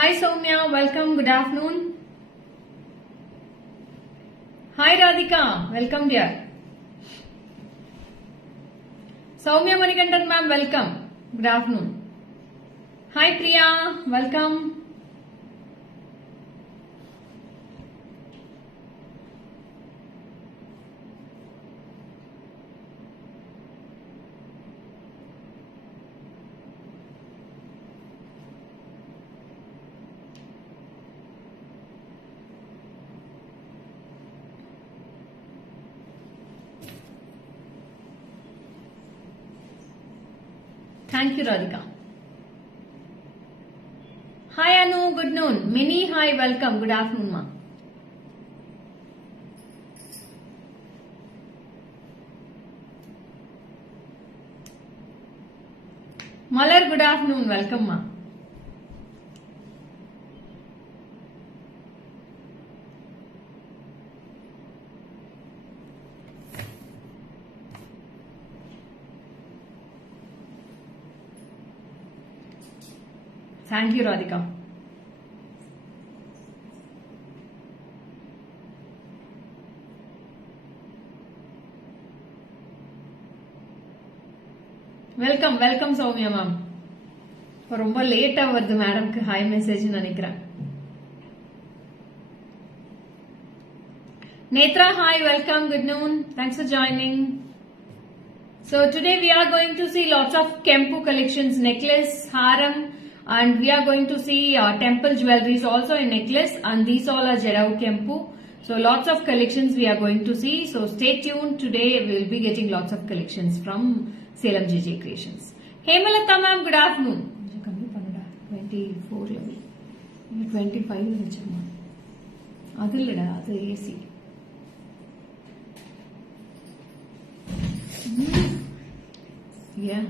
Hi Soumya, welcome. Good afternoon. Hi Radhika, welcome dear. Soumya Manikandan ma'am, welcome. Good afternoon. Hi Priya, welcome. Thank you, Radhika. Hi, Anu. Good noon. Mini, hi. Welcome. Good afternoon, ma. Malar, good afternoon. Welcome, ma. Thank you, Radhika. Welcome, welcome, Soumya ma'am. ரொம்ப லேட்டா வருது மேடம்க்கு hi message நினைக்கிறேன். Netra, hi, welcome, good noon. Thanks for joining. So today we are going to see lots of Kempu collections, necklace, haram, and we are going to see temple jewelries also in necklace, and these all are Jerau Kempu. So lots of collections we are going to see. So stay tuned. Today we will be getting lots of collections from Salem JJ Creations. Hemalata ma'am, good afternoon. 24 level. 25 வச்சிருமா. அது இல்லடா, அது AC. Yeah.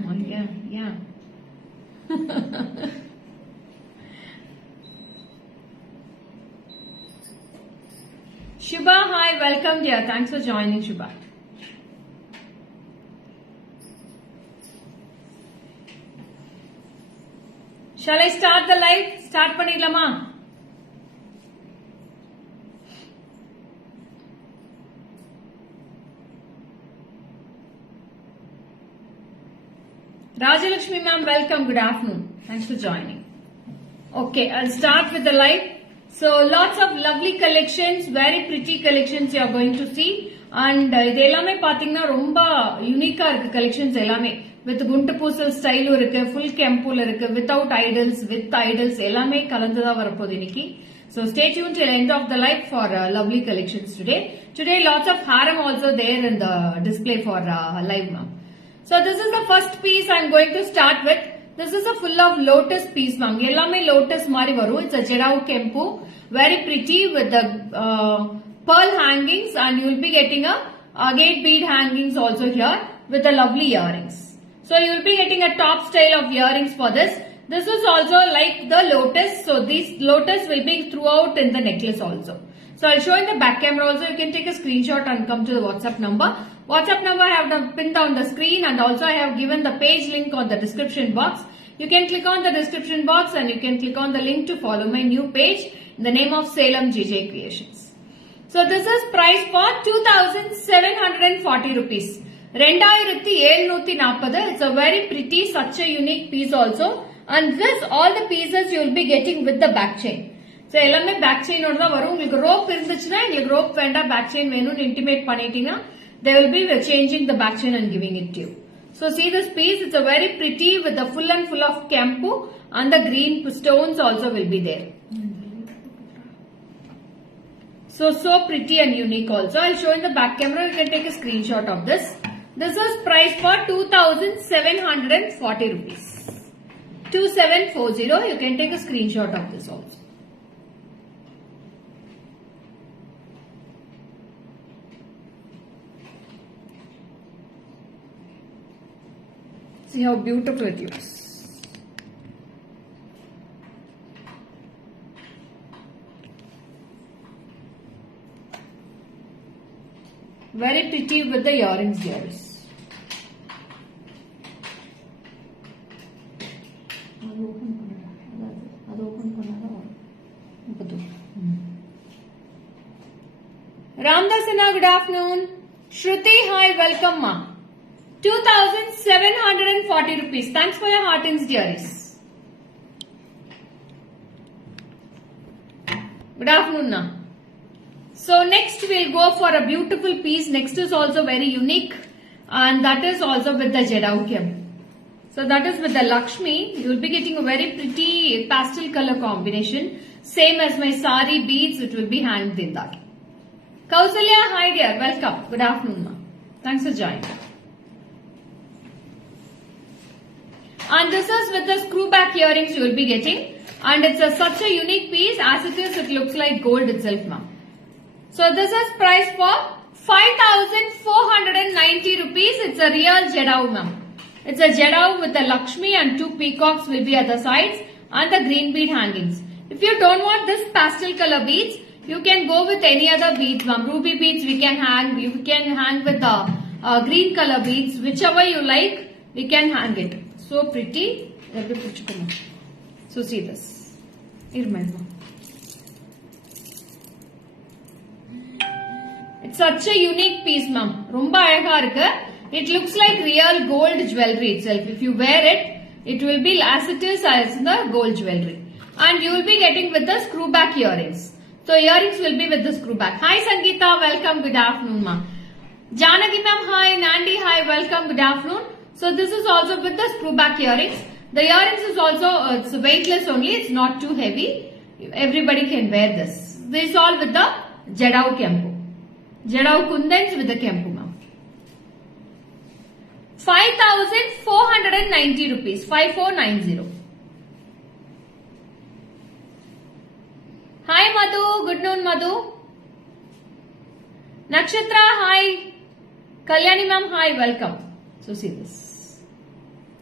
Shubha, hi, welcome dear. Thanks for joining, Shubha. Shall I start the live? Start பண்ணிடலாமா? Rajalakshmi ma'am, welcome. Good afternoon. Thanks for joining. Okay, I'll start with the live. So lots of lovely collections, very pretty collections you are going to see. And இது எல்லாமே பாத்தீங்கன்னா ரொம்ப யூனிக்கா இருக்கு collections எல்லாமே. With குண்டு பூசல் ஸ்டைலும் இருக்கு, full கெம்புல இருக்கு, without idols, with idols எல்லாமே கலந்துதான் வரப்போகுது இன்னைக்கு. So stay tuned till end of the live for lovely collections today. Today lots of haram also there in the display for live ma'am. So this is the first piece I am going to start with. This is a full of lotus piece ma'am. எல்லாமே lotus மாதிரி வரும். It's a Jerau Kempu. Very pretty with the pearl hangings, and you will be getting a agate bead hangings also here with the lovely earrings. So you will be getting a top style of earrings for this. This is also like the lotus. So these lotus will be throughout in the necklace also. So I'll show in the back camera also. You can take a screenshot and come to the WhatsApp number. WhatsApp number I have pinned on the screen, and also I have given the page link on the description box. You can click on the description box and you can click on the link to follow my new page in the name of Salem JJ Creations. So this is priced for 2,740 rupees. 2740. It's a very pretty, such a unique piece also. And this, all the pieces you will be getting with the back chain. So எல்லாமே back chain ஓட தான் வரும். உங்களுக்கு rope இருந்துச்சுன்னா, உங்களுக்கு rope வேண்டாம், back chain வேணும்னு intimate பண்ணிட்டீங்கன்னா, they will be changing the back chain and giving it to you. So see this piece, it's a very pretty with the full and full of Kempu, and the green stones also will be there. So pretty and unique also. I'll show in the back camera. You can take a screenshot of this. This is priced for 2,740 rupees. 2740. You can take a screenshot of this also. See how beautiful it looks. Very pretty with the earrings here. அது open பண்ணாதான் Ramdasana, good afternoon. Shruti, hi, welcome ma. 2,740 rupees. Thanks for your heartings, dearies. Good afternoon na. So next we'll go for a beautiful piece. Next is also very unique and that is also with the Jedau Kempu. So that is with the Lakshmi. You will be getting a very pretty pastel color combination. Same as my sari beads, it will be hanged in that. Kausalya, hi dear, welcome. Good afternoon ma. Thanks for joining. And this is with the screw back earrings you will be getting. And it's such a unique piece. As it is, it looks like gold itself ma'am. So this is priced for 5,490 rupees. It's a real Jedau ma'am. It's a Jedau with the Lakshmi and 2 peacocks will be at the sides and the green bead hangings. If you don't want this pastel color beads, you can go with any other beads ma'am. Ruby beads we can hang. You can hang with the green color beads. Whichever you like, we can hang it. So pretty. So see this. It's such a unique piece ma'am. Romba alaga irukku. It looks like real gold jewelry itself. If you wear it, it will be as it is as the gold jewelry. And you will be getting with the screw back earrings. So earrings will be with the screw back. Hi Sangeeta, welcome, good afternoon ma. Janagi ma'am, hi. Nandi, hi, welcome, good afternoon. So this is also with the screw back earrings. The earrings is also, it's weightless only, it's not too heavy. Everybody can wear this. This is all with the Jedau Kempu. Jedau Kundans with the Kempu ma'am. 5,490 rupees. 5,490. Hi Madhu. Good noon Madhu. Nakshatra. Hi. Kalyani ma'am. Hi. Welcome. So see this.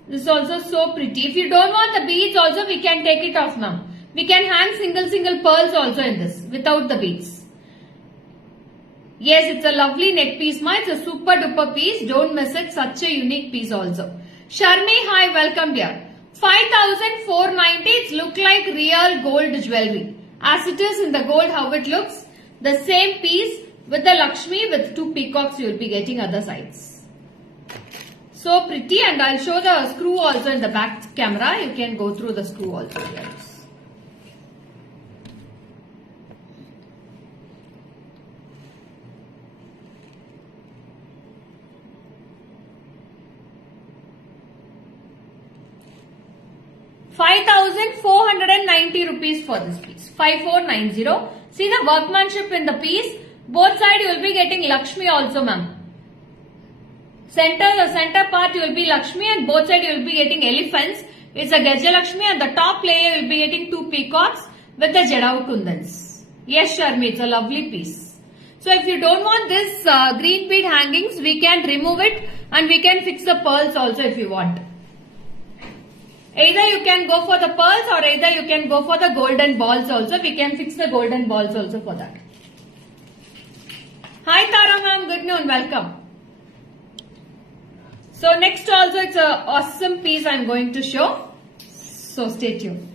This is also so pretty. If you don't want the beads also we can take it off ma'am. We can hang single pearls also in this without the beads. Yes, it's a lovely neck piece ma. It's a super duper piece. Don't miss it. Such a unique piece also. Sharmi, hi, welcome dear. 5,490. It looks like real gold jewelry. As it is in the gold how it looks. The same piece with the Lakshmi with 2 peacocks you will be getting other sides. So pretty and I'll show the screw also in the back camera. You can go through the screw also. Yes. ₹5,490 for this piece. 5,490. See the workmanship in the piece. Both sides you will be getting Lakshmi also ma'am. The center part you will be Lakshmi and both sides you will be getting elephants. It's a Gaja Lakshmi and the top layer you will be getting 2 peacocks with the Jedau Kundans. Yes Sharmi, it's a lovely piece. So if you don't want this green bead hangings, we can remove it and we can fix the pearls also if you want. Either you can go for the pearls or either you can go for the golden balls also. We can fix the golden balls also for that. Hi Tara ma'am, good noon, welcome. So next also it's a awesome piece I am going to show. So stay tuned.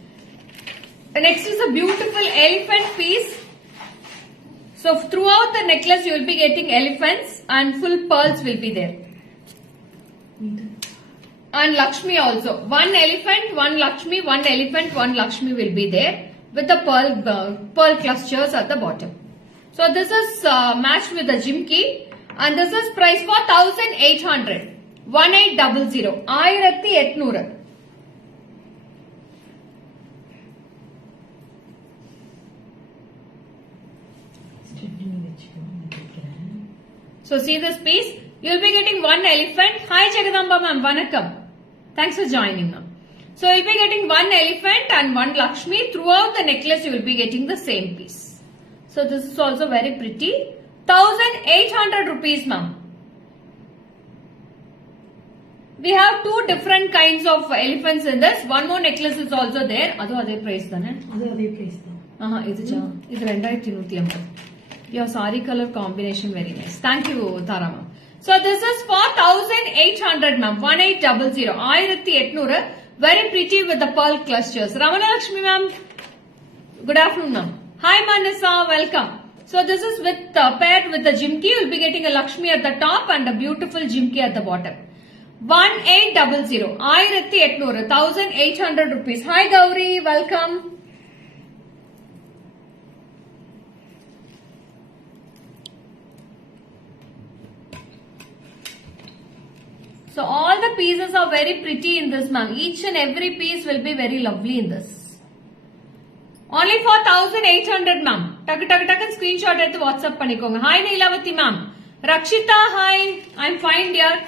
Next is a beautiful elephant piece. So throughout the necklace you will be getting elephants and full pearls will be there. And Lakshmi also. 1 elephant, 1 Lakshmi, 1 elephant, 1 Lakshmi will be there with the pearl clusters at the bottom. So this is matched with the Jimki and this is priced for 1,800. 1800. 1800. So see this piece. You will be getting 1 elephant. Hi Jagadamba ma'am, vanakkam. Thanks for joining ma'am. So you will be getting 1 elephant and 1 Lakshmi. Throughout the necklace you will be getting the same piece. So this is also very pretty. 1,800 rupees ma'am. We have 2 different kinds of elephants in this. One more necklace is also there. Adu price thane. Adu price tha. Idu 2180. Your saree color combination very nice. Thank you Tara ma'am. So this is for 1,800 ma'am. 1800. 1800. Very pretty with the pearl clusters. Ramana Lakshmi ma'am. Good afternoon ma'am. Hi Manasa, welcome. So this is with paired with the Jimki. You'll be getting a Lakshmi at the top and a beautiful Jimki at the bottom. 1800, 1800 rupees. Hi Gauri, welcome. So all the pieces are very pretty in this, ma'am. Each and every piece will be very lovely in this. Only for 1800, ma'am. Taka screenshot at the WhatsApp panikonga. Hi Neelavati, ma'am. Rakshita, hi. I'm fine, dear.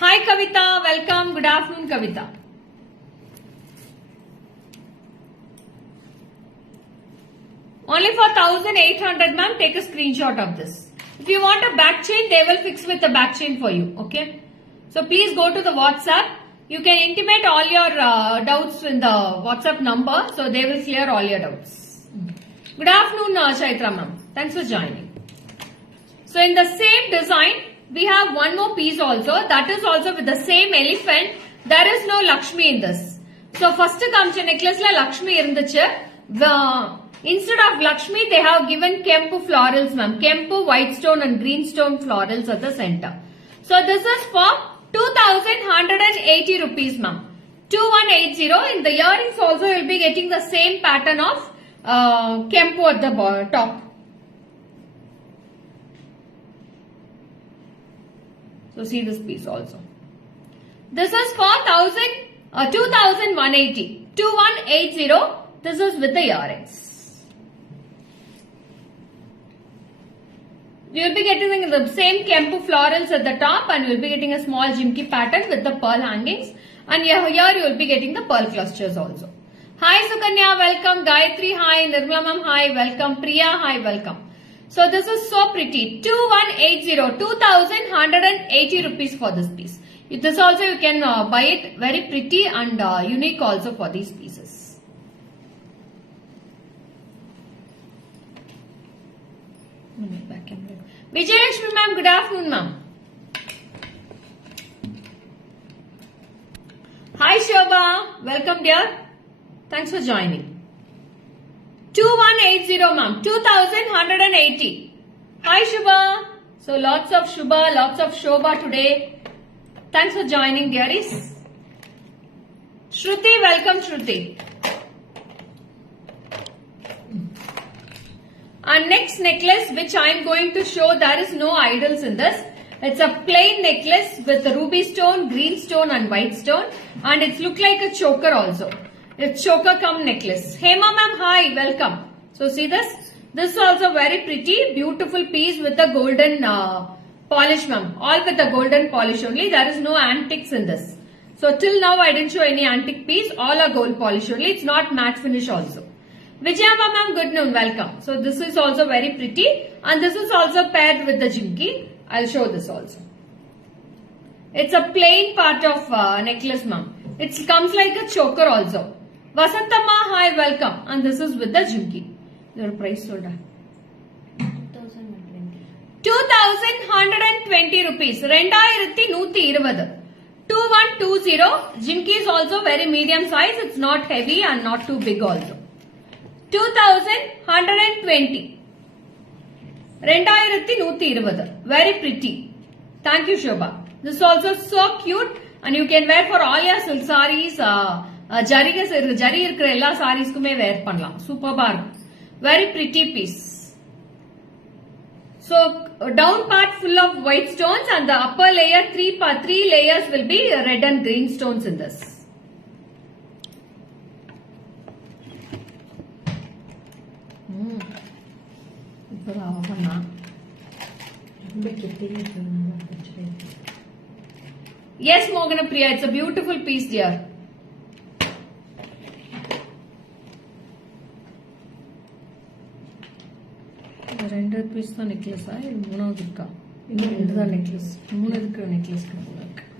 Hi Kavita, welcome. Good afternoon, Kavita. Only for 1800, ma'am. Take a screenshot of this. If you want a back chain, they will fix with the back chain for you. Okay. So please go to the WhatsApp. You can intimate all your doubts in the WhatsApp number. So they will clear all your doubts. Good afternoon, Chaitra ma'am. Thanks for joining. So in the same design, we have one more piece also. That is also with the same elephant. There is no Lakshmi in this. So first kamcha necklace la Lakshmi irunduchu. Instead of Lakshmi, they have given Kempu florals, ma'am. Kempu, white stone and green stone florals at the center. So this is for 2180 rupees, ma'am. 2180. In the earrings also, you will be getting the same pattern of Kempu at the top. So see this piece also. This is for 2180. 2180. This is with the earrings. You will be getting the same Kempu florals at the top and you will be getting a small Jimki pattern with the pearl hangings. And here you will be getting the pearl clusters also. Hi Sukanya, welcome. Gayatri, hi. Nirmala ma'am, hi. Welcome. Priya, hi. Welcome. So this is so pretty. 2180, 2180 rupees for this piece. This also you can buy it very pretty and unique also for these pieces. Vijayalakshmi ma'am, good afternoon ma'am. Hi Shobha, welcome dear. Thanks for joining. 2180 ma'am, 2180. Hi Shubha. So lots of Shubha, lots of Shobha today. Thanks for joining dearies. Shruti, welcome Shruti. Our next necklace which I am going to show, there is no idols in this. It's a plain necklace with ruby stone, green stone and white stone. And it's look like a choker also. It's choker cum necklace. Hema ma'am, hi, welcome. So see this? This is also very pretty, beautiful piece with the golden polish ma'am. All with the golden polish only. There is no antiques in this. So till now I didn't show any antique piece. All are gold polish only. It's not matte finish also. Vijayama ma'am, good noon, welcome. So this is also very pretty and this is also paired with the Jimki. I'll show this also. It's a plain part of necklace ma'am. It comes like a choker also. Vasantama, hi, welcome. And this is with the Jimki. Your price sold. 2120 rupees. 2120. 2120. Jimki is also very medium size. It's not heavy and not too big also. 2120. 2120. Very pretty. Thank you, Shobha. This is also so cute and you can wear for all your silk sarees. Jari irukra ella sarees kume wear pannalam. Superb. Very pretty piece. So down part full of white stones and the upper layer, three layers will be red and green stones in this. Yes, Mogana Priya, it's a beautiful piece dear. ரெண்டு piece தான் நெக்லஸா இது மூணாவது இருக்கா இன்னும் ரெண்டு தான் necklace மூணு இருக்கிற நெக்லஸ்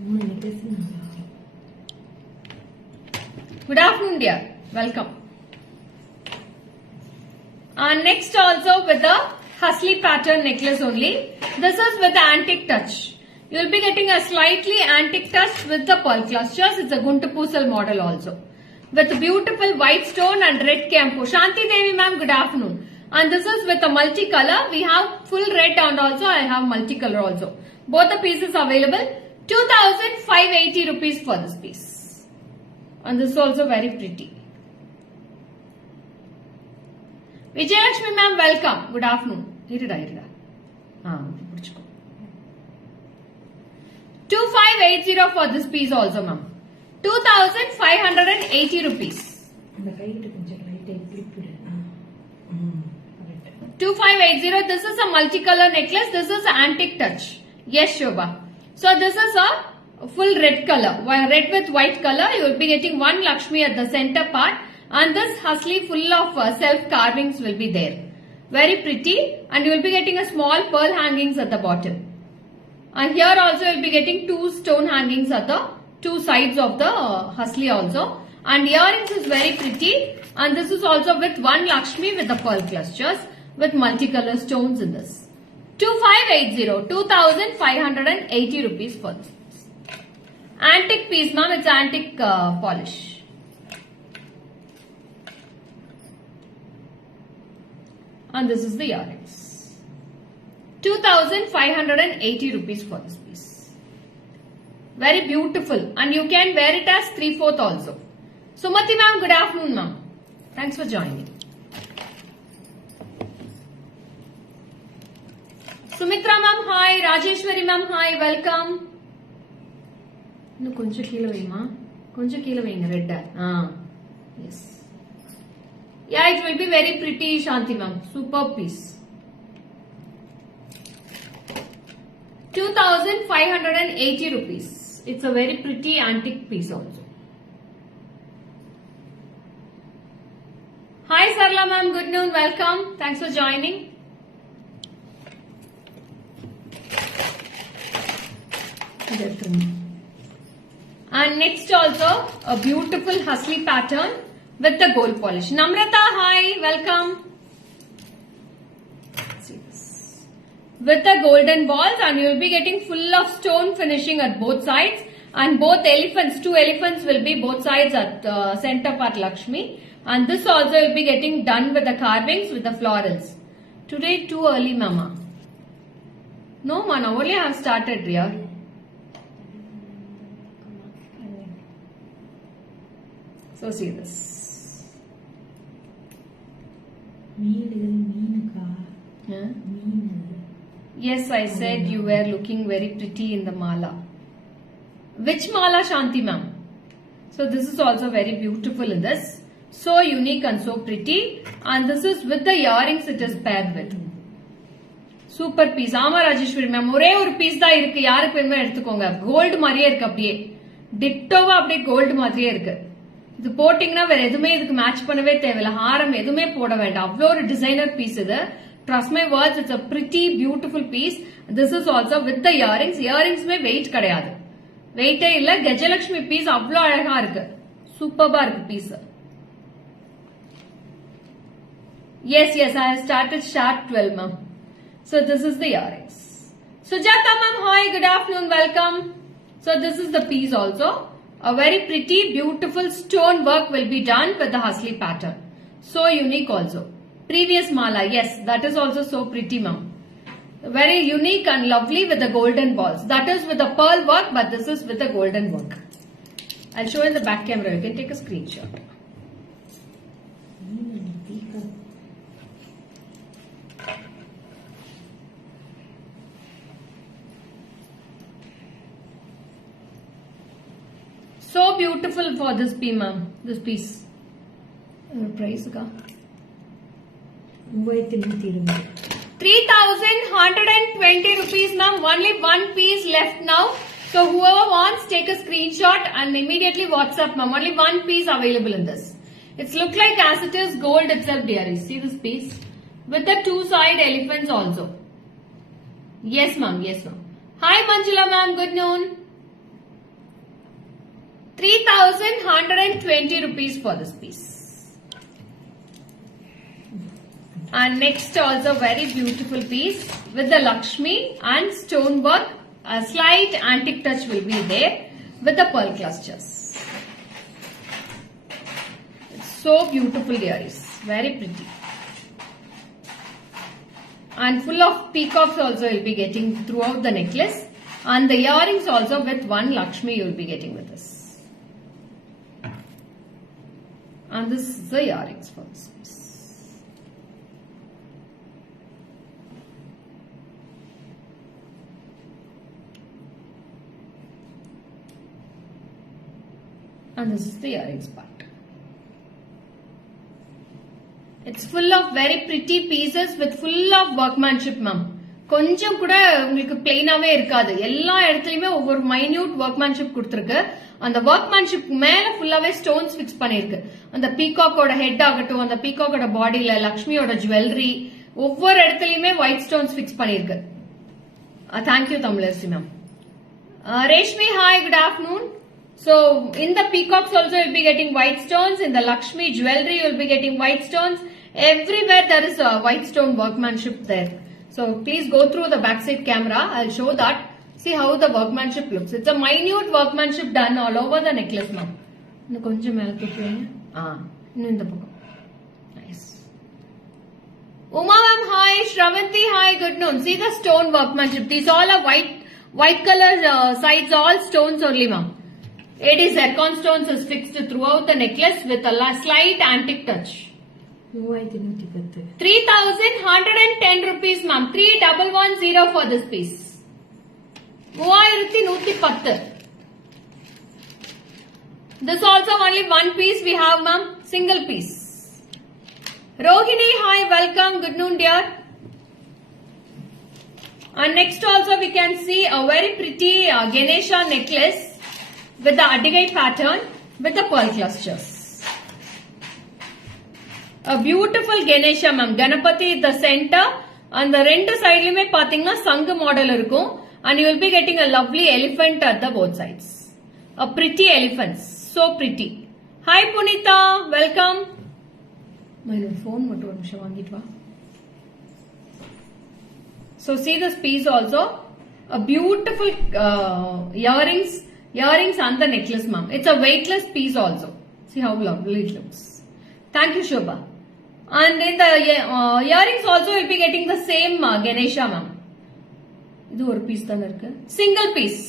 மூணு necklace Good afternoon dear, welcome. Next also with the Hasli pattern necklace only. This is with the antique touch. You will be getting a slightly antique touch with the pearl clusters. It's a Guntu Poosal model also. With beautiful white stone and red Kempu. Shanti Devi ma'am, good afternoon. And this is with a multicolor. We have full red and also I have multicolor also. Both the pieces available. 2,580 rupees for this piece. And this is also very pretty. Vijayalakshmi ma'am, welcome. Good afternoon. Irida. 2580 for this piece also ma'am. 2,580 rupees. அந்த கையிட்ட கொஞ்சம் லைட்டா இப்படி இப்படி 2580. This is a multicolor necklace. This is antique touch. Yes, Shobha. So this is a full red color. Red with white color. You will be getting one Lakshmi at the center part. And this hasli full of self carvings will be there. Very pretty. And you will be getting a small pearl hangings at the bottom. And here also you will be getting two stone hangings at the two sides of the hasli also. And earrings is very pretty. And this is also with one Lakshmi with the pearl clusters with multicolor stones in this. 2580, 2,580 rupees for this. Antique piece, ma'am. It's antique polish. And this is the earrings. 2,580 rupees for this piece. Very beautiful. And you can wear it as 3/4 also. Sumati ma'am, good afternoon ma'am. Thanks for joining. Sumitra ma'am, hi. Rajeshwari ma'am, hi. Welcome. இன்னும் கொஞ்சம் கீழே வைமா கொஞ்சம் கீழே வைங்க ரெட்டா yes. Yeah, it will be very pretty, Shanti ma'am. Superb piece. 2,580 rupees. It's a very pretty antique piece also. Hi Sarla ma'am, good noon, welcome. Thanks for joining. And next also a beautiful hasli pattern with the gold polish. Namrata, hi, welcome. See this. With the golden balls, and you will be getting full of stone finishing at both sides, and both elephants, two elephants will be both sides at center part Lakshmi, and this also will be getting done with the carvings with the florals. Today too early mama. No man, only I have started here. So see this. Huh? Yes, I said you were looking very pretty in the mala. Which mala, Shanti ma'am? So this is also very beautiful in this. So unique and so pretty. And this is with the earrings it is paired with. Super piece. Ama Rajeshwari ma'am. ஒரே ஒரு piece தான் இருக்கு. யாருக்கு வேணுமோ எடுத்துக்கோங்க. Gold மாதிரியே இருக்கு அப்படியே. Dittoவா அப்படியே gold மாதிரியே இருக்கு. இது போட்டிங்கன்னா வேற எதுவுமே இதுக்கு மேட்ச் பண்ணவே தேவையில்ல. ஹாரம் எதுவுமே போட வேண்டாம். அவ்வளோ ஒரு டிசைனர் பீஸ் இது. Trust my words, it's a pretty beautiful piece. This is also with the earrings. Earringsமே வெயிட் கிடையாது. வெயிட்டே இல்ல. கஜலட்சுமி பீஸ் அவ்வளோ அழகா இருக்கு. சூப்பர்பா இருக்கு piece. Yes, I have started sharp 12 ma'am. So this is the earrings. Sujata ma'am, hi, good afternoon, welcome. So this is the piece also. A very pretty, beautiful stone work will be done with the hasli pattern. So unique also. Previous mala, yes, that is also so pretty ma'am. Very unique and lovely with the golden balls. That is with the pearl work, but this is with the golden work. I'll show you in the back camera. You can take a screenshot. So beautiful for this piece, ma'am. This piece. Price ka? 3,120 rupees, ma'am. Only one piece left now. So whoever wants, take a screenshot and immediately WhatsApp, ma'am. Only one piece available in this. It's look like as it is gold itself, dearie. See this piece? With the two side elephants also. Yes, ma'am. Yes, ma'am. Hi, Manjula, ma'am. Good noon. 3,120 rupees for this piece. And next also very beautiful piece with the Lakshmi and stone work. A slight antique touch will be there with the pearl clusters. It's so beautiful, dearies. Very pretty. and full of peacocks also you'll be getting throughout the necklace, and the earrings also with one Lakshmi you'll be getting with this. And this is the earrings for this piece. And this is the earrings part. It's full of very pretty pieces with full of workmanship, ma'am. கொஞ்சம் கூட உங்களுக்கு பிளெயினாவே இருக்காது. எல்லா இடத்துலயுமே ஒவ்வொரு minute workmanship கொடுத்திருக்கு. அந்த workmanship மேல ஃபுல்லாவே ஸ்டோன்ஸ் ஃபிக்ஸ் பண்ணிருக்கு. அந்த பீகாக்கோட ஹெட் ஆகட்டும், அந்த பீகாக்கோட பாடியில லக்ஷ்மியோட ஜுவல்லரி, ஒவ்வொரு இடத்துலயுமே ஒயிட் ஸ்டோன்ஸ் ஃபிக்ஸ் பண்ணிருக்கு. Thank you Tamilarasi ma'am. Reshmi, hi, good afternoon. So in the peacocks also you'll be getting white stones. In the Lakshmi jewelry you'll be getting white stones. Everywhere there is a white stone workmanship there. So please go through the backside camera. I'll show that. See how the workmanship looks. It's a minute workmanship done all over the necklace, ma'am. இன்னும் கொஞ்சம் மேல தூக்குவீங்க. இன்னும் இந்த பக்கம். Nice. Uma ma'am, hi. Shravanti, hi. Good noon. See the stone workmanship. These all are white color sides, all stones only, ma'am. It is zircon stones is fixed throughout the necklace with a slight antique touch. 3,110 rupees, ma'am. 3,110 for this piece. 3,110. This also only one piece we have, ma'am. Single piece. Rohini, hi, welcome. Good noon, dear. And next also we can see a very pretty Ganesha necklace with the Adigai pattern with the pearl clusters. A beautiful Ganesha, ma'am. Ganapati at the center and the rendu side lume pathina Sangha model irukum, and you will be getting a lovely elephant at the both sides. A pretty elephant. So pretty. Hi Punita, welcome. My phone mattu oru nimisham vaangittu va. So see this piece also. A beautiful earrings and the necklace, ma'am. It's a weightless piece also. See how lovely it looks. Thank you, Shobha. And in the earrings also you'll be getting the same Ganesha, ma'am. Idu or piece than irukku. Single piece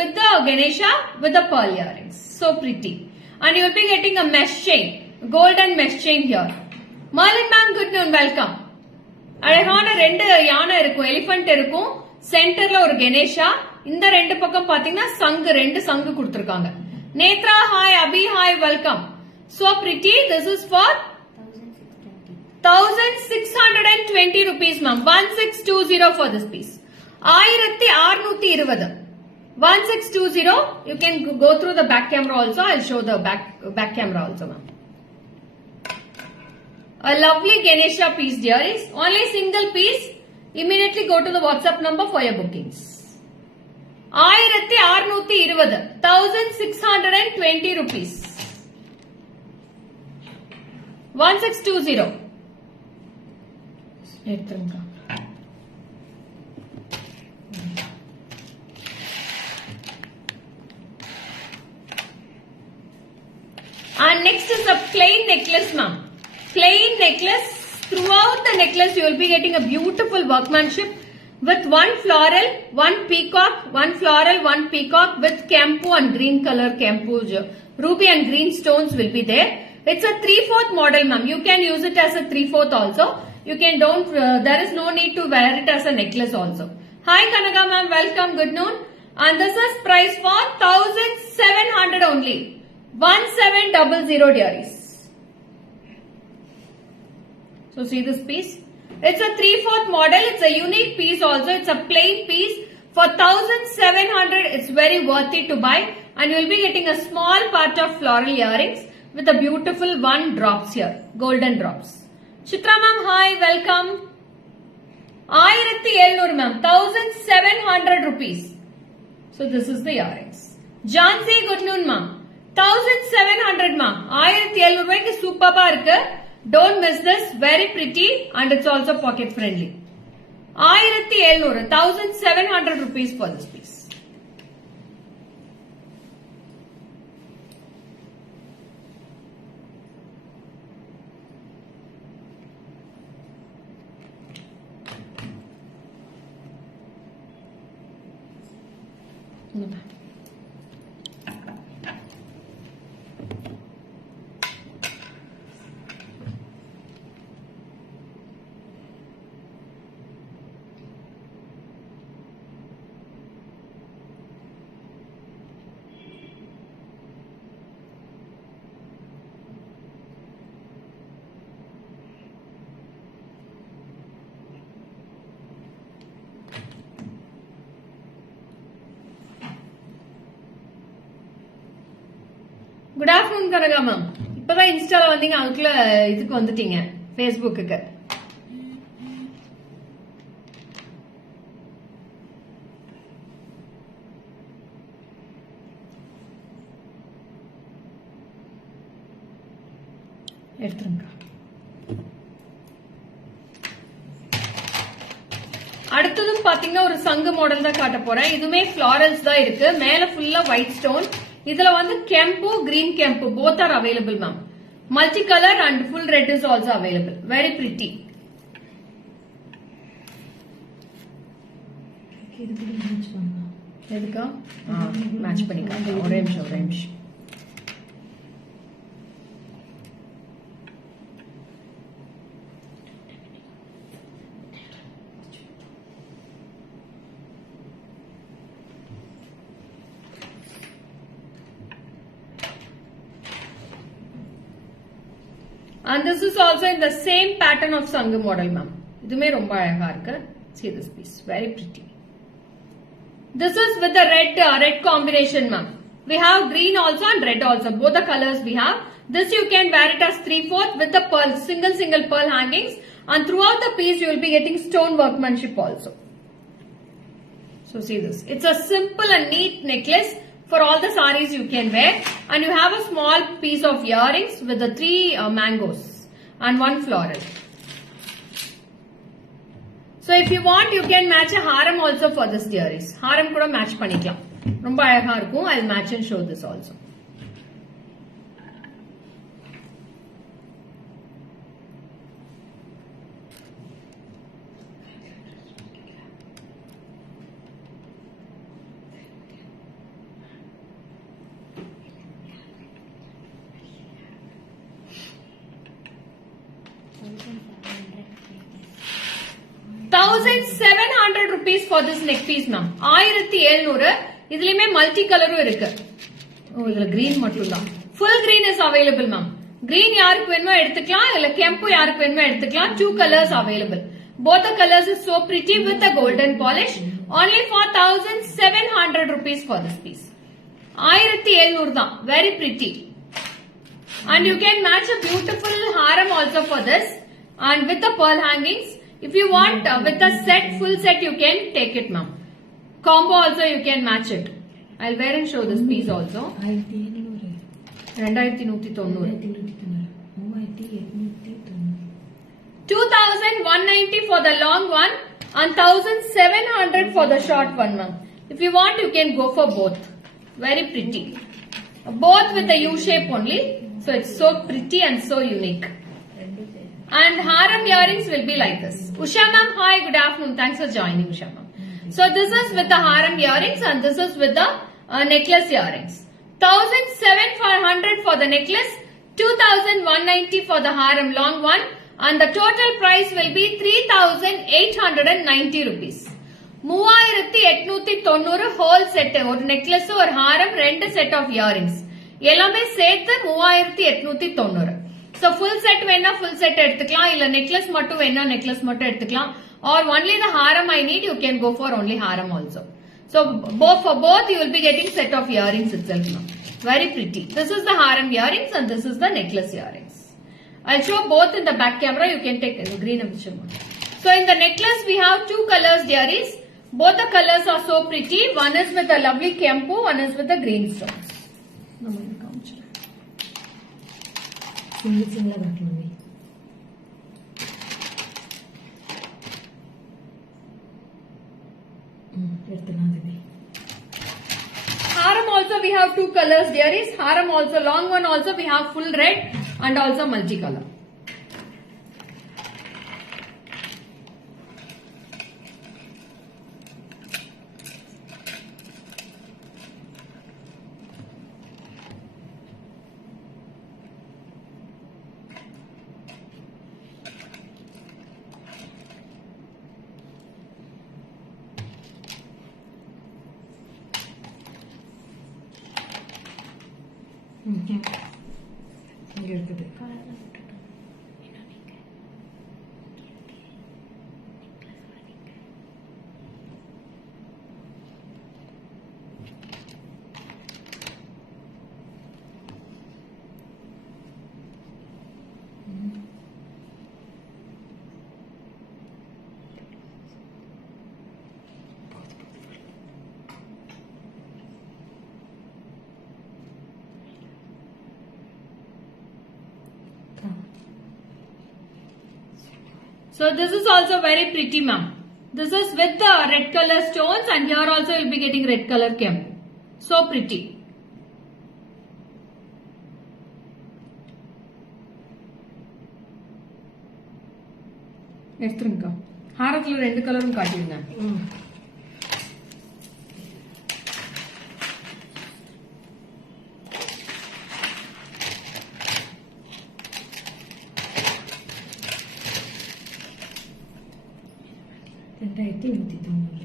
with the Ganesha with the pearl earrings. So pretty. And you'll be getting a mesh chain, golden mesh chain here. Merlin ma'am, good noon, welcome. அழகான ரெண்டு யானை இருக்கும், elephant இருக்கும், சென்டர்ல ஒரு கணேஷா, இந்த ரெண்டு பக்கம் பாத்தீங்கன்னா சங்கு, ரெண்டு சங்கு கொடுத்திருக்காங்க. Nethra, hi. Abhi, hi, welcome. So pretty. This is for 1,620 rupees, ma'am. 1,620 for this piece. 1,620. 1,620. You can go through the back camera also. I'll show the back camera also, ma'am. A lovely Ganesha piece, dear. Is only single piece. Immediately go to the WhatsApp number for your bookings. 1,620. 1,620 rupees. 1,620. And next is the plain necklace, ma'am. Plain necklace. Throughout the necklace you will be getting a beautiful workmanship with one floral, one peacock, one floral, one peacock with campo and green color campo. Ruby and green stones will be there. It's a 3/4 model, ma'am. You can use it as a 3/4 also. You can there is no need to wear it as a necklace also. Hi Kanaga ma'am, welcome, good noon. And this is price for 1,700 only. 1,700, dearies. So see this piece. It's a 3/4 model. It's a unique piece also. It's a plain piece. For 1,700, it's very worthy to buy. And you will be getting a small part of floral earrings with a beautiful one drops here. Golden drops. Chitra ma'am, hi, welcome. 1,700 ma'am. 1,700 rupees. So this is the earrings. Jansi, good noon ma'am. 1,700 ma'am. 1,700 ரூபாய்க்கு சூப்பரா இருக்கு. Don't miss this. Very pretty and it's also pocket friendly. 1,700. 1,700 rupees for this piece. சொல்லுங்க. Good afternoon Kanaka ma'am. இப்பதான் இன்ஸ்டால வந்தீங்க, அதுக்குள்ள இதுக்கு வந்துட்டீங்க ஃபேஸ்புக்கு. எடுத்துருங்க. அடுத்ததும் பாத்தீங்கன்னா ஒரு சங்கு மாடல் தான் காட்ட போறேன். இதுமே ஃபிளாரல்ஸ் தான் இருக்கு. மேல ஃபுல்லா ஒயிட் ஸ்டோன். இதுல வந்து கெம்பு, green கெம்பு both are available ma'am. Multicolor and full red is also available. Very pretty. இது கூட மேட்ச் பண்ணலாம். எதுக்கா மேட்ச் பண்ணிக்கலாம். ஒரே நிமிஷம். And this is also in the same pattern of Sangha model ma'am. இதுமே ரொம்ப அழகா இருக்கு. See this piece, very pretty. This is with the red combination ma'am. We have green also and red also. Both the colors we have. This you can wear it as 3/4 with the pearl, single pearl hangings, and throughout the piece you will be getting stone workmanship also. So see this. It's a simple and neat necklace. For all the sarees you can wear, and you have a small piece of earrings with the 3 mangoes and 1 floral. So if you want, you can match a haram also for this dearies. Haram kuda match panikalam. Romba alaga irukum. I'll match and show this also. ₹1,700 for this neck piece ma'am. 1700. இதுலயுமே multi கலரும் இருக்கு. இதுல green மட்டும் தான். Full green is available ma'am. Green யாருக்கு வேணுமோ எடுத்துக்கலாம், இல்ல கெம்பு யாருக்கு வேணுமோ எடுத்துக்கலாம். 2 colors available. Both the colors is so pretty with the golden polish. Only for ₹1,700 for this piece. 1700 தான். Very pretty. And you can match a beautiful haram also for this, and with the pearl hangings. If you want with the set, full set, you can take it ma'am. Combo also you can match it. I'll wear and show this piece also. 2,190 for the long one and 1,700 for the short one ma'am. If you want, you can go for both. Very pretty. Both with the U shape only. So it's so pretty and so unique. And haram earrings will be like this. Usha ma'am, hi, good afternoon. Thanks for joining, Usha ma'am. So this is with the haram earrings and this is with the necklace earrings. 1,700 for the necklace, 2,190 for the haram long one, and the total price will be ₹3,890. 3,890 whole set. ஒரு necklace ஒரு haram 2 set of earrings. எல்லாமே சேர்த்து 3,890. So full set வேணா full set எடுத்துக்கலாம், இல்ல necklace மட்டும் வேணா necklace மட்டும் எடுத்துக்கலாம், or only the haram I need, you can go for only haram also. So for both you will be getting set of earrings itself now. Very pretty. This is the haram earrings and this is the necklace earrings. I'll show both in the back camera. You can take the green and the So in the necklace we have 2 colors dearies. Both the colors are so pretty. One is with the lovely kempu, one is with the green stones. Single காட்டணும். Haram also we have 2 colors dearies. Haram also long one also we have full red and also multicolor. இங்க இருக்குது. So this is also very pretty, ma'am. This is with the red color stones, and here also you'll be getting red color kempu. So pretty. எடுத்துருங்க. ஹாரத்துல ரெண்டு கலரும் காட்டிருங்க. ரெண்டாயிரத்தி 190.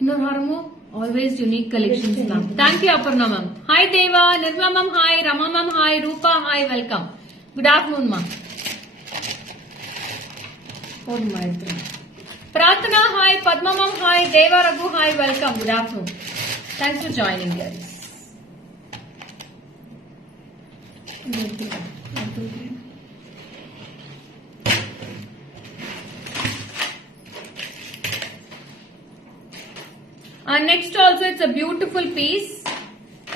இன்னொரு ஹாரமும் always unique collections, ma'am. Thank you, Aparna ma'am. Hi Deva, Nirmala ma'am, hi, Rama ma'am, hi, Rupa, hi, welcome. Good afternoon, ma'am. போதுமா எடுத்துருங்க. Pratana, hi, Padma ma'am, hi, Deva Raghu, hi, welcome. Good afternoon. Thanks for joining, guys. And next also it's a beautiful piece.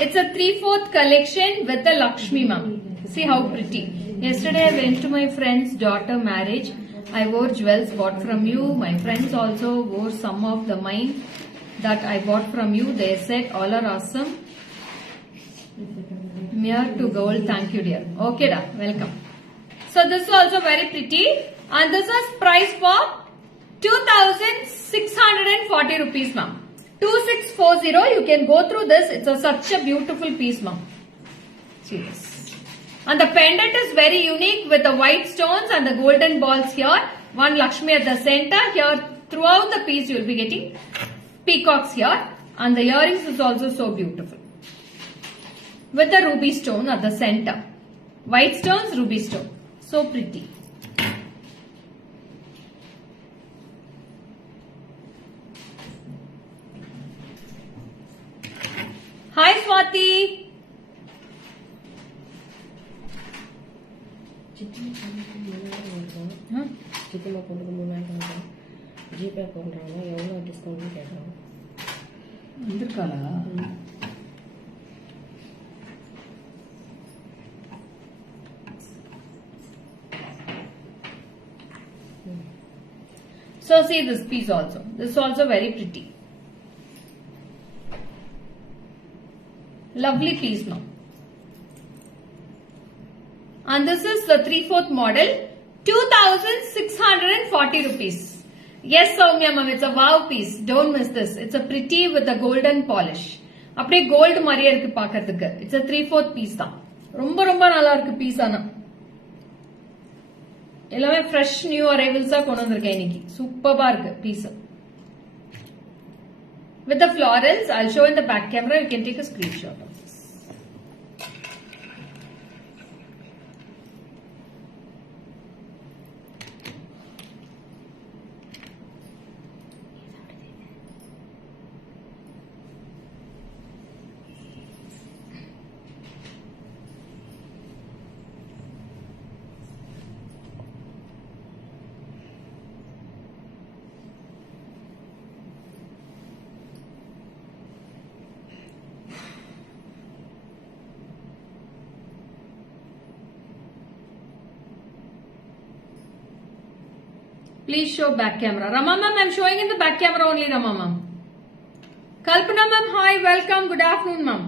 It's a 3/4 collection with the Lakshmi ma'am. See how pretty. Yesterday I went to my friend's daughter marriage. I wore jewels bought from you. My friends also wore some of the mine that I bought from you. They said all are awesome. Mere to gold. Thank you dear. Okay da. Welcome. So this is also very pretty. And this is price for 2,640 rupees ma'am. 2640, you can go through this. It's such a beautiful piece, ma'am. See this. And the pendant is very unique with the white stones and the golden balls here. One Lakshmi at the center. Here, throughout the piece, you will be getting peacocks here. And the earrings is also so beautiful. With the ruby stone at the center. White stones, ruby stone. So pretty. Hi Swati. சித்திமா பொண்ணுக்கு 3000 GPay பண்றாங்க. எவ்வளவு discount கேட்கறாங்க. வந்திருக்காளா? So see this piece also. This is also very pretty. Lovely piece now. And this is the 3/4 model. 2,640 rupees. Yes, Soumya ma'am, it's a wow piece. Don't miss this. It's a pretty with a golden polish. அப்படியே gold மாதிரியே இருக்கு பார்க்கிறதுக்கு. It's a 3/4 piece தான். ரொம்ப ரொம்ப நல்லா இருக்கு piece ஆனா. எல்லாமே fresh new arrivals கொண்டு வந்திருக்கேன் இன்னைக்கு. சூப்பரா இருக்கு piece. With the florals, I'll show in the back camera. You can take a screenshot of this. Please show back camera. Rama ma'am, I'm showing in the back camera only, Rama ma'am. Kalpana ma'am, hi, welcome. Good afternoon, ma'am.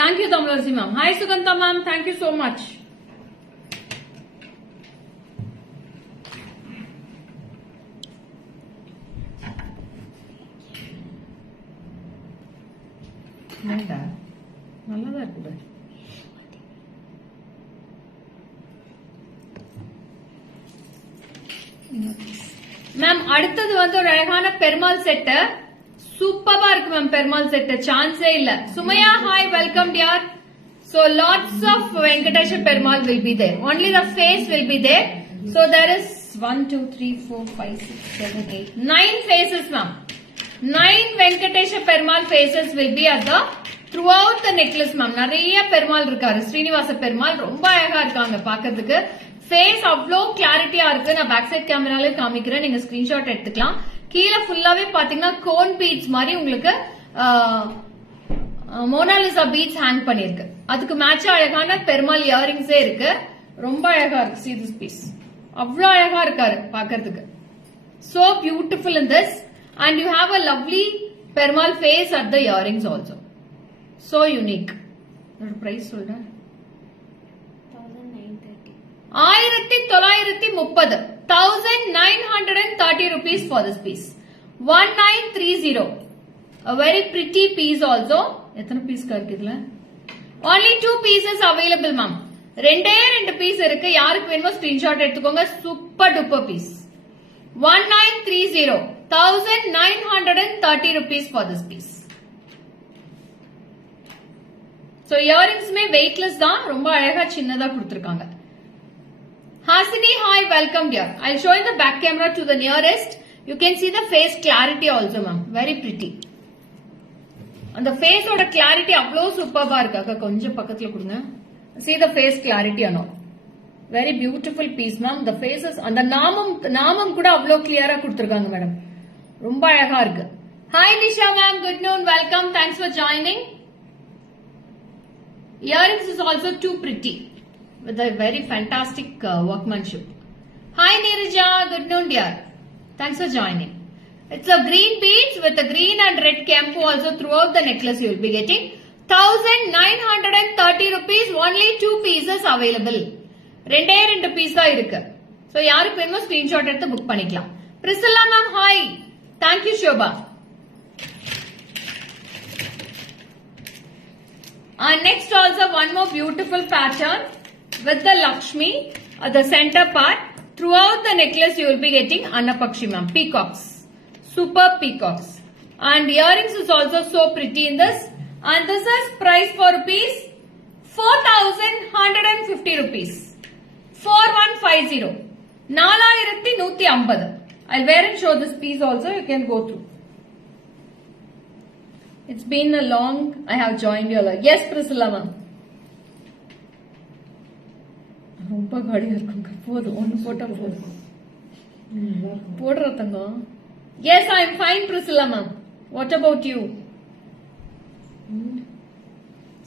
Thank you, Tamlasi ma'am. Hi, Sugantha ma'am. Thank you so much. நல்லதா இருக்குது. Ma'am அடுத்தது வந்து ஒரு அழகான Perumal set. சூப்பரா இருக்கு ma'am Perumal set. சான்ஸே இல்ல. Sumaiya hi welcome dear. So lots of Venkatesha Perumal will be there. Only the face will be there. So there is 1, 2, 3, 4, 5, 6, 7, 8, 9 faces ma'am. 9 Venkatesha Perumal faces will be at the throughout the necklace ma'am. நிறைய பெருமாள் இருக்காரு. ஸ்ரீனிவாச பெருமாள் ரொம்ப அழகா இருக்காங்க பாக்கிறதுக்கு. Face அவ்வளோ கிளாரிட்டியா இருக்கு. நான் back side கேமரால காமிக்கிறேன். நீங்க ஸ்கிரீன்ஷாட் எடுத்துக்கலாம். கீழே ஃபுல்லாவே பாத்தீங்கன்னா கோன் பீட்ஸ் மாதிரி உங்களுக்கு மோனாலிசா பீட்ஸ் ஹேங் பண்ணிருக்கு. அதுக்கு மேட்சா அழகான பெருமாள் இயரிங்ஸே இருக்கு. ரொம்ப அழகா இருக்கு. see this piece. அவ்வளோ அழகா இருக்காரு பாக்கிறதுக்கு. so beautiful in this and you have a lovely Perumal face at the earrings also. so unique. ஒரு பிரைஸ் சொல்றேன். 1930 1930 rupees for this piece. 1930. A very pretty piece also. எத்தனை பீஸ் இருக்கு இதுல? Only 2 pieces available ma'am. ரெண்டே piece இருக்கு. யாருக்கு வேணுமோ screenshot எடுத்துக்கோங்க. Super duper piece. 1930 1930 rupees for this piece. So earrings में weightless தான். ரொம்ப அழகா சின்னதா கொடுத்திருக்காங்க. Hasini, hi, welcome dear. I'll show you the back camera to the nearest. You can see the face clarity also ma'am. Very pretty. And the face oda clarity avlo superba irukka. Konjam pakkathula kudunga. See the face clarity and all. Very beautiful piece ma'am. The faces and the naamam kuda avlo clear ah kuduthirukanga madam. Romba alaga irukku. Hi Nisha ma'am, good noon, welcome. Thanks for joining. Earrings is also too pretty with a very fantastic workmanship. Hi Neerija, good noon dear. Thanks for joining. It's a green beads with a green and red kempu also throughout the necklace you will be getting. 1930 rupees, only 2 pieces available. ரெண்டு piece தான் இருக்கு. So யாருக்கு வேணுமோ screenshot எடுத்து book பண்ணிக்கலாம். Priscilla ma'am, hi. Thank you Shobha. And next also one more beautiful pattern with the Lakshmi at the center part. Throughout the necklace you will be getting Annapakshi ma'am, peacocks. Super peacocks. And earrings is also so pretty in this. And this is price for rupees 4150 rupees. 4150. 4150. I'll wear and show this piece also. You can go through. It's been a long. I have joined your life. Yes, Priscilla ma'am. ரொம்ப காடியா இருக்குங்க. போதும் ஒன்னு போட்டா போதும். போடுற தங்கம். Yes, I am fine, Priscilla ma'am. What about you?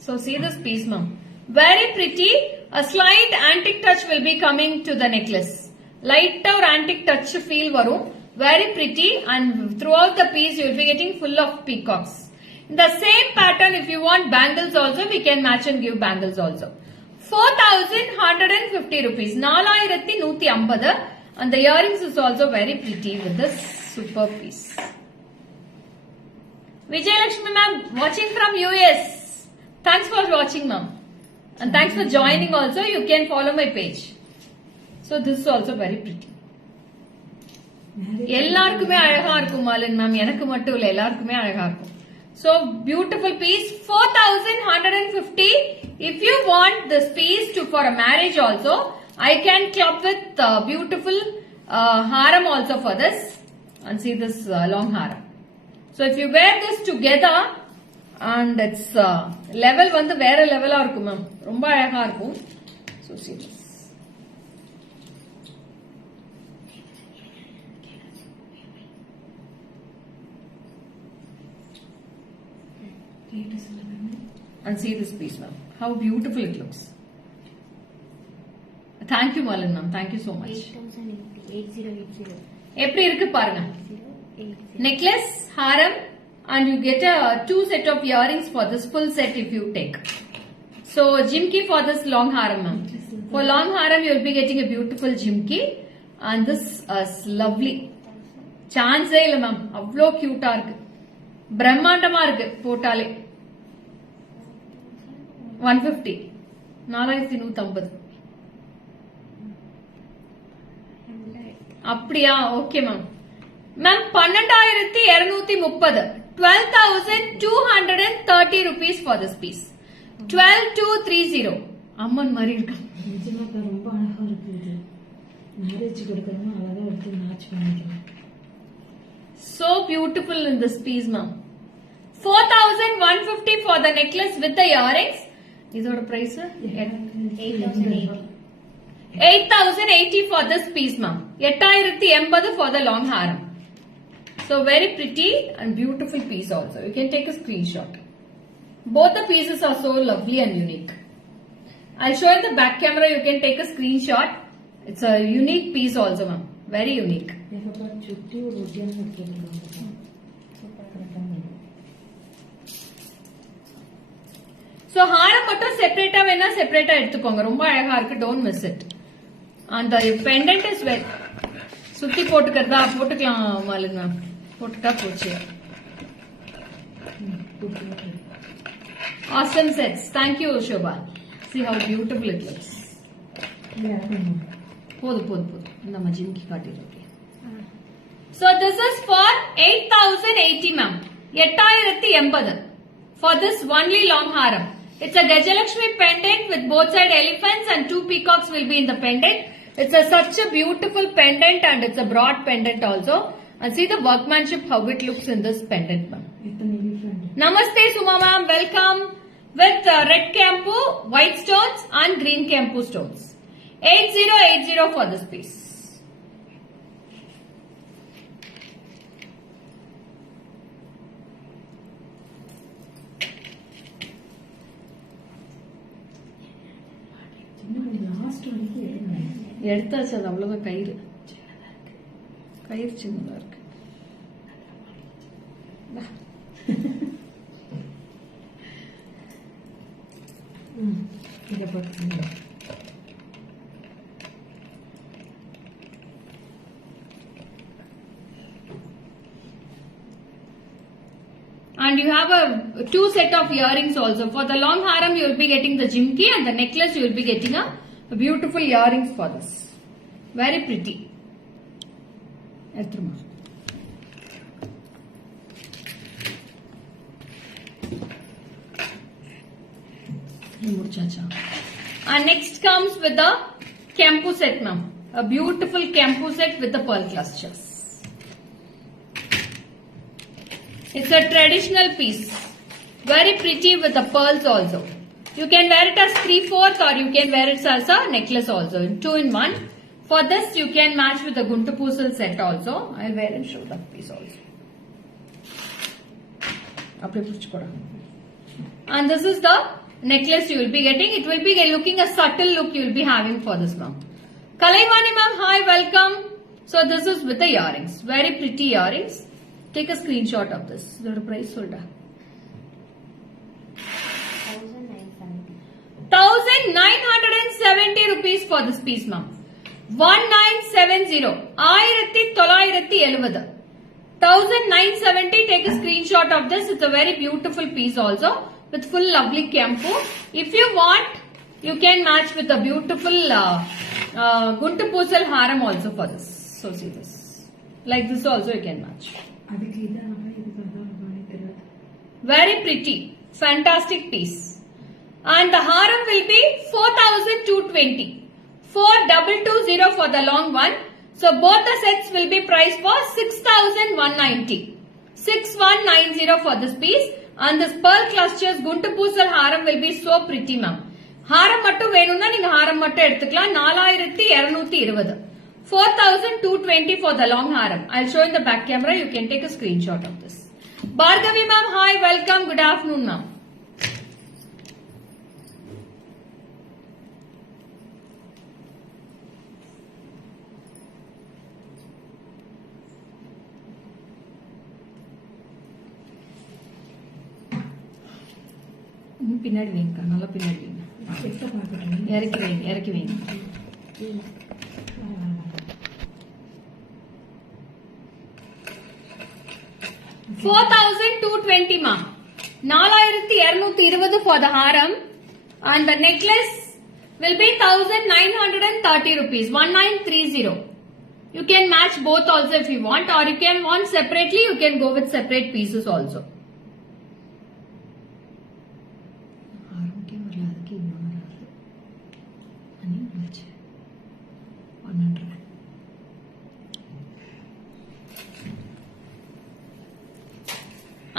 So see this piece ma'am. Very pretty. A slight antique touch will be coming to the necklace. Light or antique touch feel varum. Very pretty and throughout the piece you will be getting full of peacocks. In the same pattern if you want bangles also we can match and give bangles also. 4150 rupees. 4150 and the earrings is also very pretty with this super piece. Vijay Lakshmi ma'am watching from US. Thanks for watching ma'am. And thanks for joining also. You can follow my page. So this is also very pretty. எல்லாருக்குமே அழகா இருக்கும் மாலின் ma'am. எனக்கு மட்டும் இல்ல எல்லாருக்குமே அழகா இருக்கும். So beautiful piece. 4150. If you want this piece for a marriage also, I can club with beautiful haram also for this. And see this long haram. So if you wear this together and its level வந்து வேற லெவலா இருக்கும் ma'am. ரொம்ப அழகா இருக்கும். So see this. And see this piece ma'am. How beautiful it looks. Thank you Malin ma'am. Thank you so much. 8080. எப்படி இருக்கு பாருங்க. Necklace, haram and you get a 2 set of earrings for this full set if you take. So jimki for this long haram, ma'am. For long haram, you will be getting a beautiful jimki, and this is lovely. Chance இல்ல ma'am, அவ்வளோ கியூட்டா இருக்கு, பிரம்மாண்டமா இருக்கு போட்டாலே. 150, 4150. அப்படியா? Okay ma'am. Ma'am 12,230, 12,230 rupees for this piece. 12,230. அம்மன் மாதிரி இருக்கா. நிஜமாக்கா ரொம்ப அழகா இருக்கு. இது மேரேஜ் கொடுக்கறவங்க அழகா எடுத்து மேட்ச் பண்ணிக்கலாம். So beautiful in this piece, ma'am. 4,150 for the necklace with the earrings. இதோட price 8,080. 8,080 for this piece, ma'am. 8,080 for the long haram. So very pretty and beautiful piece also. You can take a screenshot. Both the pieces are so lovely and unique. I'll show you the back camera. You can take a screenshot. It's a unique piece also, ma'am. Very unique. சுத்தி ஒரு ஒட்டியான எடுத்துருக்காங்க. So ஹாரம் மட்டும் செப்பரேட்டா வேணா செப்பரேட்டா எடுத்துக்கோங்க. ரொம்ப அழகா இருக்கு. Don't miss it. And the pendant is well. சுத்தி போட்டுக்கிறதா போட்டுக்கலாம் மாலின் மேம். போட்டுட்டா போச்சு. Awesome sets. Thank you, Shobha. See how beautiful it looks. போது. நம்ம jhumki காட்டிடுறோம். So this is for 8,080, ma'am. 8,080 for this only long haram. It's a Gajalakshmi pendant with both side elephants and 2 peacocks will be in the pendant. It's such a beautiful pendant and it's a broad pendant also. And see the workmanship how it looks in this pendant, ma'am. Namaste Suma ma'am, welcome with red kampu, white stones and green kampu stones. 8,080 for this piece. எடுத்தாச்சு, அது அவ்வளவுதான். கயிறு சின்னதா இருக்கு. And you have a 2 set of earrings also. For the long haram you will be getting the jimki and the necklace you will be getting a beautiful earrings for this. Very pretty. Etruma. And next comes with the kampu set, ma'am. A beautiful kampu set with the pearl clusters. It's a traditional piece. Very pretty with the pearls also. You can wear it as 3/4 or you can wear it as a necklace also. 2 in 1. For this you can match with the Guntu Poosal set also. I'll wear and show that piece also. And this is the necklace you will be getting. It will be looking a subtle look you will be having for this, ma'am. Kalaivani ma'am, hi, welcome. So this is with the earrings. Very pretty earrings. Take a screenshot of this. The price solda. 1,970 rupees for this piece, ma'am. 1970. 1970. 1,970. Take a screenshot of this. It's a very beautiful piece also with full lovely kampu. If you want, you can match with a beautiful Guntu Poosal haram also for this. So see this. Like this also you can match. Very pretty. Fantastic piece. And the haram will be 4,220. 4,220 for the long one. So both the sets will be priced for 6,190. 6,190 for this piece. And this pearl clusters Guntu Poosal haram will be so pretty, ma'am. Haram mattu venuna neenga haram mattu eduthikalam. 4,220. 4,220 for the long haram. I'll show in the back camera. You can take a screenshot of this. Bhargavi ma'am, hi, welcome. Good afternoon, ma'am. பின்னாடி வைங்க, நல்லா பின்னாடி வைங்க. இறக்கி வைங்க இறக்கி வைங்க 4220 ma 4220 for the haram and the necklace will be 1930 rupees 1930. You can match both also if you want, or you can want separately, you can go with separate pieces also.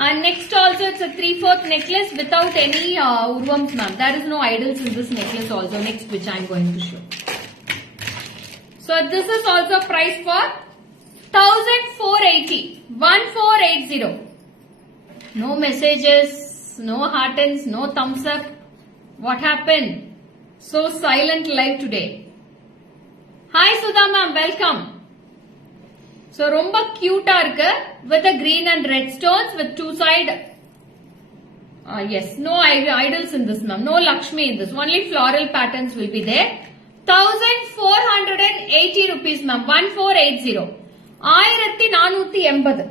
And next also it's a 3/4 necklace without any urvams ma'am. There is no idols in this necklace also, next which I am going to show. So this is also priced for 1480. 1480. No messages, no heartens, no thumbs up. What happened? So silent live today. Hi Sudha ma'am, welcome. So romba cute irukku with the green and red stones with two side. Yes, no idols in this ma'am. No Lakshmi in this. Only floral patterns will be there. 1480 rupees ma'am. 1480. 1480.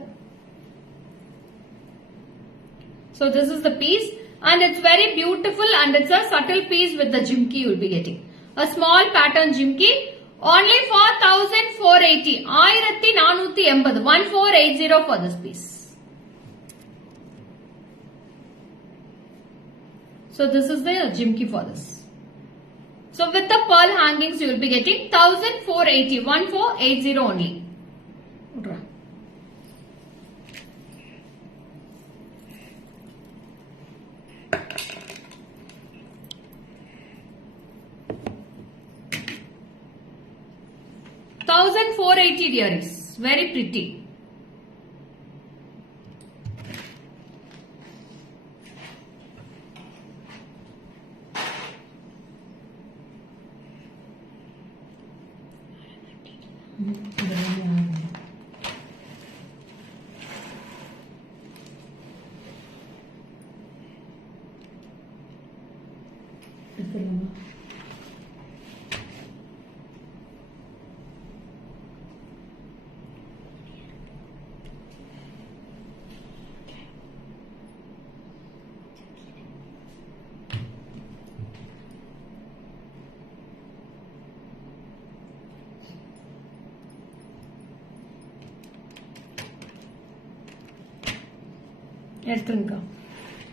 So this is the piece and it's very beautiful and it's a subtle piece with the jimki you will be getting. A small pattern jimki. Only for 1480. 1480. 1480 for this piece. So this is the jimki for this. So with the pearl hangings you will be getting 1480. 1480 only. 1480 dearies. Very pretty.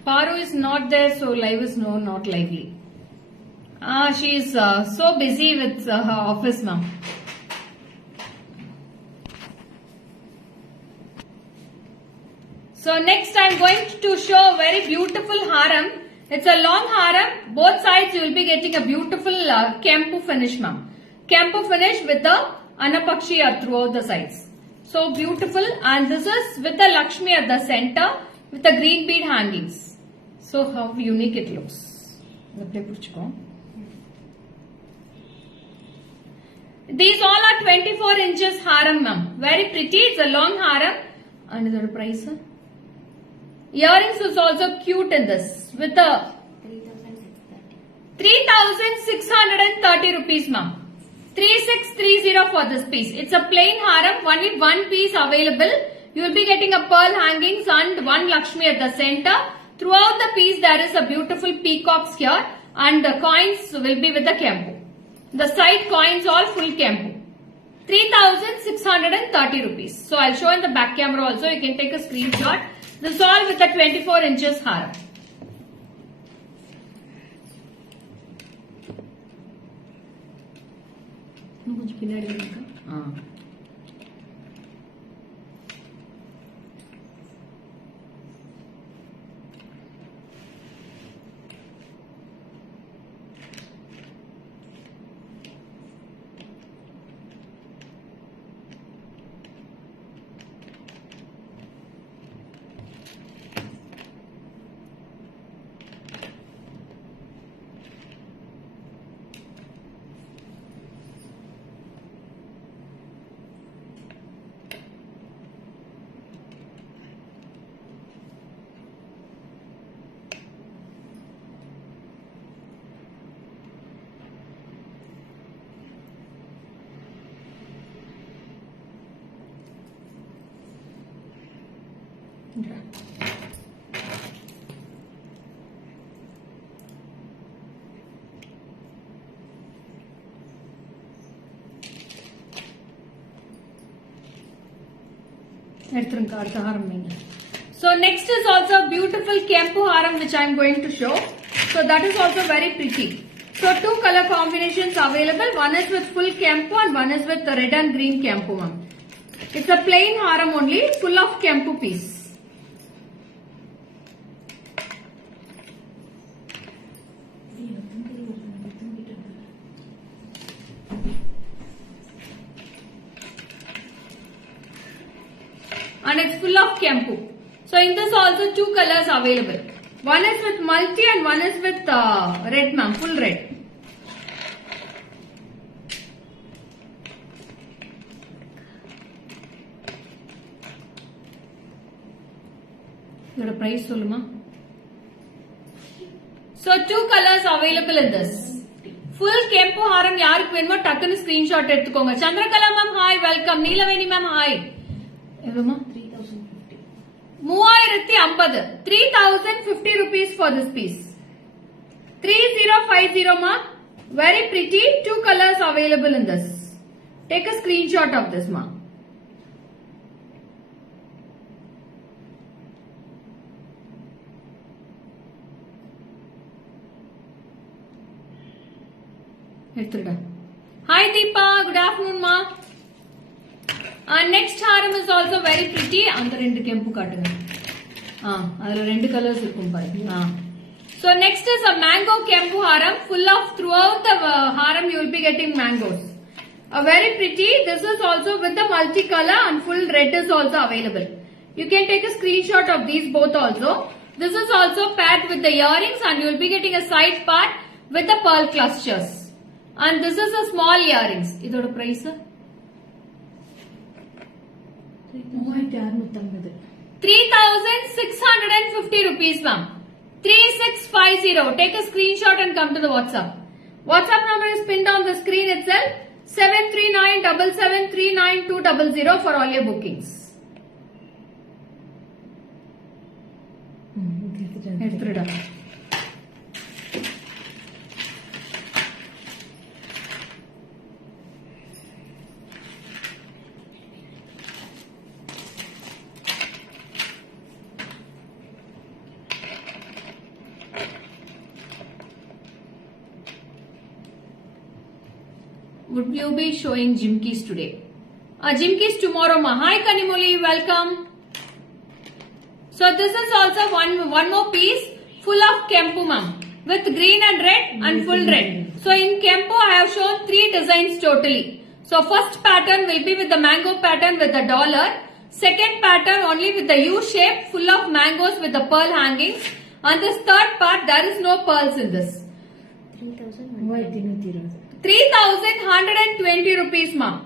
Paru is not there, so live is not lively. She is so busy with her office now. So next I am going to show a very beautiful haram. It's a long haram. Both sides you will be getting a beautiful kempu finish ma'am. Kempu finish with the Anapakshi throughout the sides. So beautiful, and this is with the Lakshmi at the center with the green bead hangings. So how unique it looks. These all are 24 inches haram ma'am. Very pretty. It's a long haram. And is there a price? Earrings is also cute in this with the 3630 rupees ma'am. 3630 for this piece. It's a plain haram. Only one piece available. You will be getting a pearl hangings and one Lakshmi at the center. Throughout the piece there is a beautiful peacocks here and the coins will be with the kempu. The side coins all full kempu. 3630 rupees. So I'll show in the back camera also. You can take a screenshot. This is all with the 24 inches haram. எடுத்துருங்க அடுத்த ஹாரம் நீங்க. So next is also a beautiful Kempu haram which I am going to show. So that is also very pretty. So two color combinations available. One is with full Kempu and one is with the red and green Kempu, ma'am. It's a plain haram only, full of Kempu piece. And it's full of Kempu. So in this also two colors available. One is with multi and one is with red, ma'am, full red. Your price soluma. So two colors available in this. Full Kempu haram yarukku venumo takkunu screenshot edukonga. Chandrakala ma'am, hi, welcome. Neelaveni ma'am, hi. Evama 3050. 3050 rupees for this piece. 3050 ma. Very pretty. Two colors available in this. Take a screenshot of this ma. Hi Deepa, good afternoon ma. Next haram is also very pretty. அந்த ரெண்டு கெம்பு காட்டுங்க. அதுல ரெண்டு colours இருக்கும் பாருங்க. So next is a mango kempu haram, full of throughout the haram you will be getting mangoes. Very pretty. This is also with the multicolor and full red is also available. You can take a screenshot of these both also. This is also paired with the earrings and you will be getting a side part with the pearl clusters. And this is a small earrings. இதோட price 3650 rupees, ma'am. 3650. Take a screenshot and come to the WhatsApp. WhatsApp number is pinned on the screen itself. 73977399200 for all your bookings. Would you be showing Jimkis today? Jimkis tomorrow ma. Hi Kanimoli, welcome. So this is also one more piece full of Kempu ma'am with green and red and full red. So in Kempu I have shown 3 designs totally. So first pattern will be with the mango pattern with the dollar. Second pattern only with the U shape full of mangoes with the pearl hangings. And this third part there is no pearls in this. 3120 rupees ma'am.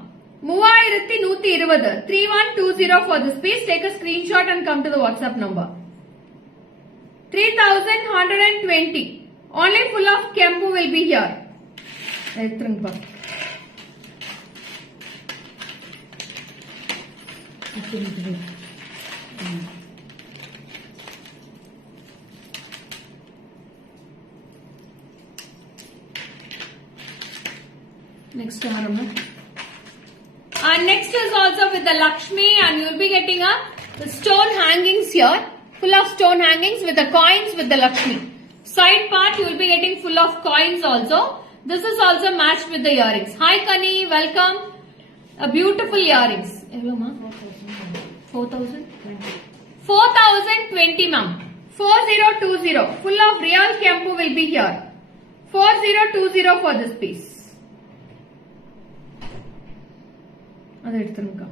3120. 3120 for this piece. Take a screenshot and come to the WhatsApp number. 3120. Only full of Kempu will be here. Next haram. And next is also with the Lakshmi and you will be getting the stone hangings here. Full of stone hangings with the coins with the Lakshmi. Side part you will be getting full of coins also. This is also matched with the earrings. Hi Kani, welcome. Beautiful earrings. 4,000? 4,020 ma'am. 4020. Full of real Kempu will be here. 4020 for this piece. அது எடுத்துருங்க.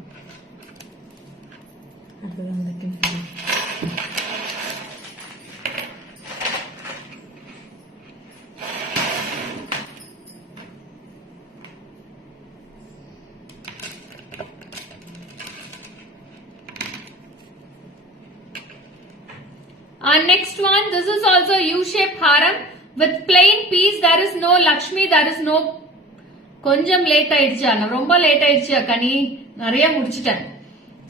And next one, this is also U-shaped haram with plain piece. There is no Lakshmi, there is no. கொஞ்சம் late ஆயிடுச்சு, ரொம்ப late ஆயிடுச்சு கனி, நிறைய முடிச்சிட்டேன்.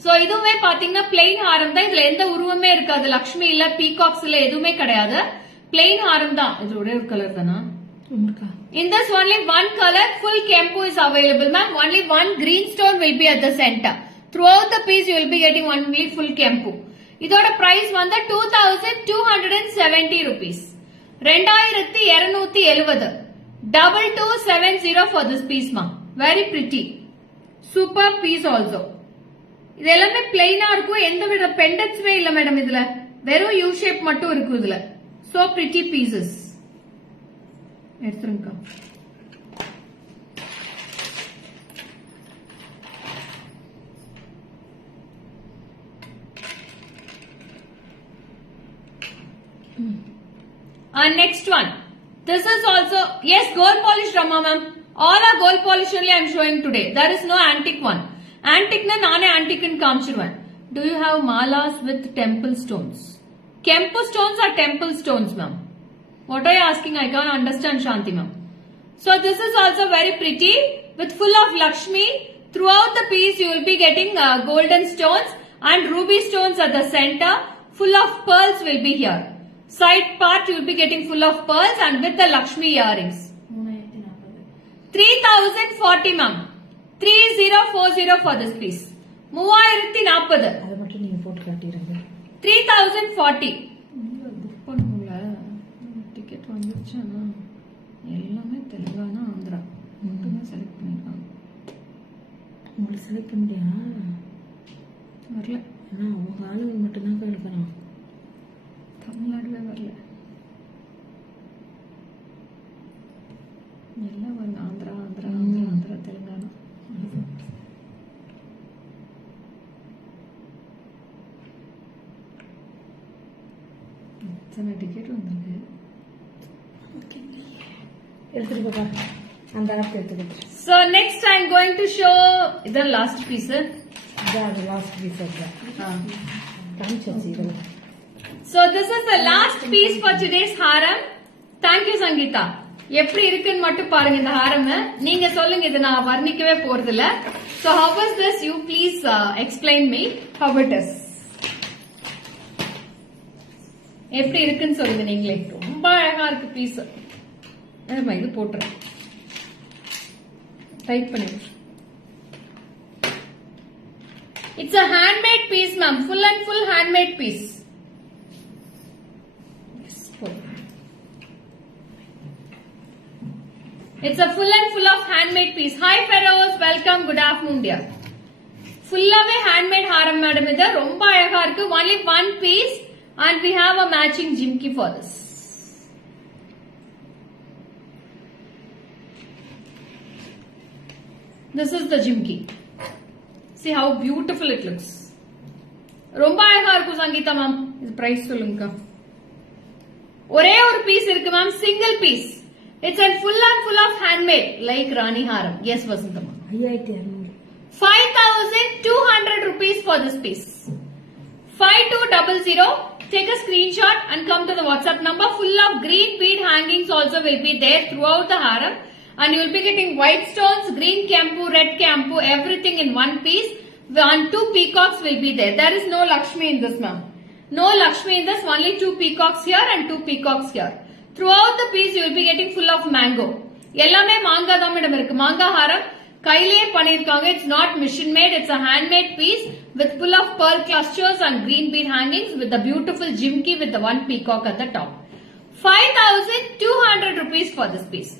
So இதுவுமே பாத்தீங்கன்னா பிளெயின் ஹாரம் தான். இதுல எந்த உருவமே இருக்காது. லக்ஷ்மி இல்ல, பீகாக்ஸ் இல்ல, எதுவுமே கிடையாது. பிளெயின் ஹாரம் தான். இது ஒரே ஒரு கலர் தானா? In this only one color full kempu is available, ma'am. Only one green stone will be at the center. Throughout the piece you will be getting only full kempu. இதோட price வந்து 2270 rupees. 2270. 2270 for this piece, ma'am. Very pretty. Super piece also. இது எல்லாமே பிளைனா இருக்கும். எந்த வித பெண்டன்ட்ஸ்மே இல்ல madam. இதுல வெறும் யூ ஷேப் மட்டும் இருக்கும். இதுல so pretty pieces. எடுத்துருங்க. And next one. This is also, yes, gold polish Rama ma'am. All are gold polish only I am showing today. There is no antique one. Antique na naane antique in kaamchiruvan. Do you have malas with temple stones? Kempu stones are temple stones ma'am. What are you asking? I can't understand, Shanti ma'am. So this is also very pretty with full of Lakshmi. Throughout the piece you will be getting golden stones and ruby stones at the center. Full of pearls will be here. Side part you will be getting full of pearls and with the Lakshmi earrings. 3040 ma'am. 3040 for this piece. 3040. அதை மட்டும் நீங்க போட்டு காட்டிடுங்க. 3040. Book பண்ணல. Ticket வந்துருச்சானா? எல்லாமே தெலுங்கானா ஆந்திரா மட்டுமே select பண்ணிருக்காங்க. உங்களுக்கு select பண்ண முடியா? வரல. ஏன்னா உங்க ஆளுங்க மட்டும்தான் எடுக்கணும். தமிழ்நாடுவே வரல. எல்லாம் வந்து ஆந்திரா ஆந்திரா ஆந்திரா ஆந்திரா தெலுங்கானா. எத்தனை டிக்கெட் வந்திருக்கு? எடுத்துட்டு போப்பா. அந்த ஆப் எடுத்துக்கிட்டு. So next I am going to show the last piece. இதான் லாஸ்ட் பீஸ் அதுதான். காமிச்சாச்சு இதெல்லாம். So this is the last piece for today's haram. Thank you Sangeeta. எப்படி இருக்குன்னு மட்டும் பாருங்க இந்த ஹாரம். நீங்க சொல்லுங்க, இது நான் வர்ணிக்கவே போறது இல்ல. So how was this? You please explain me how it is. எப்படி இருக்குன்னு சொல்லுங்க நீங்களே. ரொம்ப அழகா இருக்கு பீஸ். இது போட்டுறேன். டைப் பண்ணிடு. It's a handmade piece ma'am. Full and full handmade piece. It's a full and full of handmade piece. Hi Feroz, welcome. Good afternoon dear. Fullave handmade haram madam idu. Romba alaga irukku. Only one piece and we have a matching jimki for this. This is the jimki. See how beautiful it looks. Romba alaga irukku Sangeeta ma'am. This price solunga. ஒரே ஒரு piece இருக்கு ma'am. Single piece. It's a full and full of handmade like Rani Haram. Yes, Vasantama. 5200. 5200 rupees for this piece. 5200. Take a screenshot and come to the WhatsApp number. Full of green bead hangings also will be there throughout the haram. And you will be getting white stones, green kampu, red kampu, everything in one piece. And 2 peacocks will be there. There is no Lakshmi in this ma'am. No Lakshmi in this. Only 2 peacocks here and 2 peacocks here. Throughout the piece you will be getting full of mango. எல்லாமே மாங்கா தான் madam இருக்கு. மாங்கா ஹாரம் கையிலேயே பண்ணிருக்காங்க. It's not machine made. It's a handmade piece with full of pearl clusters and green bead hangings with the beautiful jimki with the 1 peacock at the top. 5200 rupees for this piece.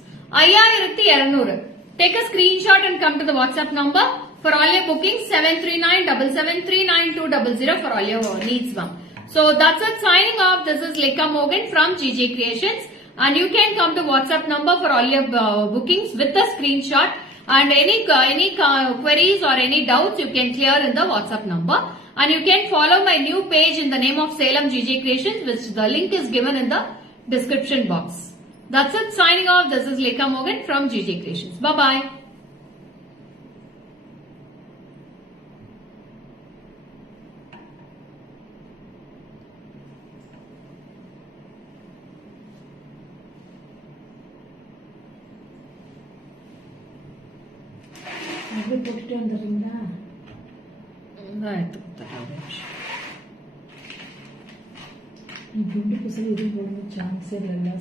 5200. Take a screenshot and come to the WhatsApp number for all your bookings. 73977392200 for all your needs ma'am. So that's it. Signing off. This is Lekha Mogan from GJ Creations, and you can come to WhatsApp number for all your bookings with the screenshot. And any queries or any doubts you can clear in the WhatsApp number. And you can follow my new page in the name of Salem GJ Creations, which the link is given in the description box. That's it. Signing off. This is Lekha Mogan from GJ Creations. Bye bye. அப்படியே போட்டுட்டு வந்துடுறீங்களா? நான் எடுத்து கொடுத்துறேன் ஒரு நிமிஷம். குண்டு குசல் எதுவும் போடணும் சான்ஸே இல்லைல்ல.